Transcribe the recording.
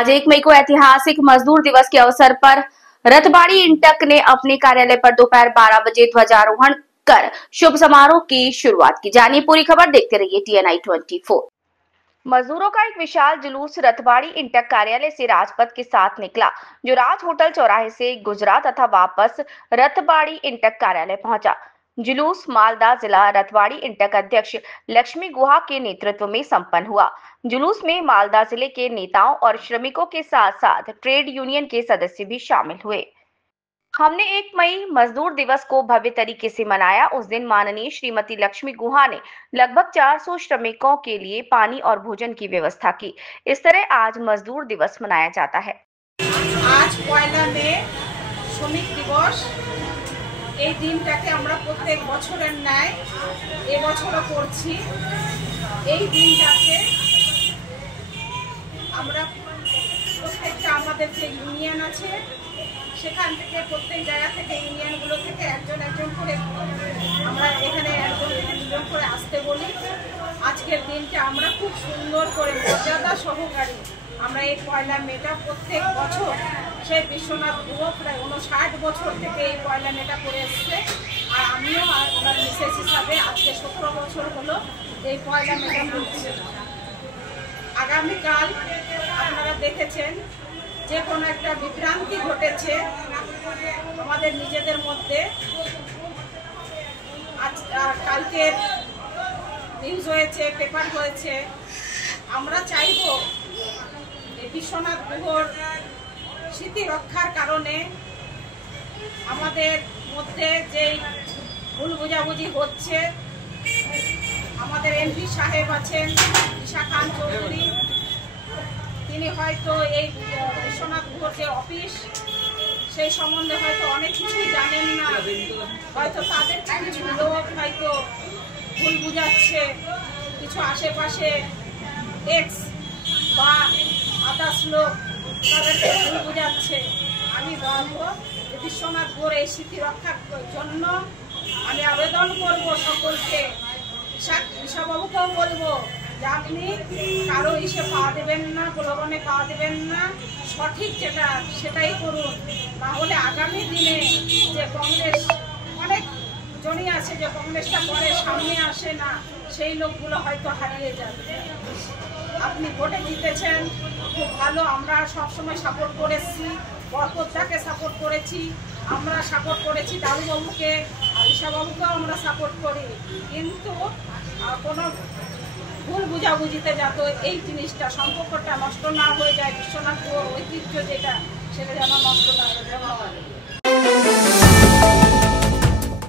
आज 1 मई को ऐतिहासिक मजदूर दिवस के अवसर पर रतबाड़ी इंटक ने अपने कार्यालय पर दोपहर 12 बजे ध्वजारोहण कर शुभ समारोह की शुरुआत की। जानिए पूरी खबर, देखते रहिए TNI 24। मजदूरों का एक विशाल जुलूस रतबाड़ी इंटक कार्यालय से राजपथ के साथ निकला, जो राज होटल चौराहे से गुजरा तथा वापस रतबाड़ी इंटक कार्यालय पहुंचा। जुलूस मालदा जिला रतबाड़ी इंटक अध्यक्ष लक्ष्मी गुहा के नेतृत्व में संपन्न हुआ। जुलूस में मालदा जिले के नेताओं और श्रमिकों के साथ साथ ट्रेड यूनियन के सदस्य भी शामिल हुए। हमने 1 मई मजदूर दिवस को भव्य तरीके से मनाया। उस दिन माननीय श्रीमती लक्ष्मी गुहा ने लगभग 400 श्रमिकों के लिए पानी और भोजन की व्यवस्था की। इस तरह आज मजदूर दिवस मनाया जाता है। आज पयला मे श्रमिक दिवस। এই দিনটাকে আমরা প্রত্যেক বছরের ন্যায় এবছরও করছি। এই দিনটাকে আমরা প্রত্যেকটা আমাদের যে ইউনিয়ন আছে সেখান থেকে প্রত্যেক জায়গা থেকে ইউনিয়নগুলো থেকে একজন করে আমরা এখানে একজন করে আসতে বলি। আজকের দিনটা আমরা খুব সুন্দর করে মর্যাদা সহকারে আমরা এই পয়লা মেটা প্রত্যেক বছর সেই বিশ্বনাথ গুহ প্রায় 59 বছর থেকে এই পয়লা মেটা করে এসছে। আর আমিও ওনার মিসেস হিসাবে আজকে 17 বছর হলো এই পয়লা মেটা করছি। আগামীকাল আপনারা দেখেছেন যে কোনো একটা বিভ্রান্তি ঘটেছে আমাদের নিজেদের মধ্যে। আজ কালকে নিউজ হয়েছে, পেপার হয়েছে। আমরা চাইব বিশ্বনাথ গুহর স্মৃতি রক্ষার কারণে আমাদের মধ্যে যে ভুল বোঝাবুঝি হচ্ছে, আমাদের এমপি সাহেব আছেন ঈশা খান চৌধুরী, তিনি হয়তো এই বিশ্বনাথ গুহর যে অফিস সেই সম্বন্ধে হয়তো অনেক কিছুই জানেন না। হয়তো তাদের কিছু লোক হয়তো ভুল বুঝাচ্ছে, কিছু আশেপাশে এক্স বা আদার্স লোক তাদেরকে ভুল বুঝাচ্ছে। আমি বলবো যে বিশ্বনাথ গুহর এই স্মৃতি রক্ষার জন্য আমি আবেদন করব সকলকে, ঈশাবাবুকেও বলবো যে আপনি কারো ইসে পাওয়া দেবেন না, প্রলোভনে পাওয়া দেবেন না, সঠিক যেটা সেটাই করুন। না হলে আগামী দিনে যে কংগ্রেস অনেক জনই আছে যে কংগ্রেসটা পরে সামনে আসে না, সেই লোকগুলো হয়তো হারিয়ে যাবে। আপনি ভোটে জিতেছেন, খুব ভালো। আমরা সবসময় সাপোর্ট করেছি, বরকতদাকে সাপোর্ট করেছি, আমরা সাপোর্ট করেছি দারুবাবুকে, ঈশাবাবুকেও আমরা সাপোর্ট করি। কিন্তু কোনো ভুল বুঝাবুঝিতে যাতে এই জিনিসটা সম্পর্কটা নষ্ট না হয়ে যায়, বিশ্বনাথ গুহর ঐতিহ্য যেটা সেটা যেন নষ্ট না হয়। ধন্যবাদ।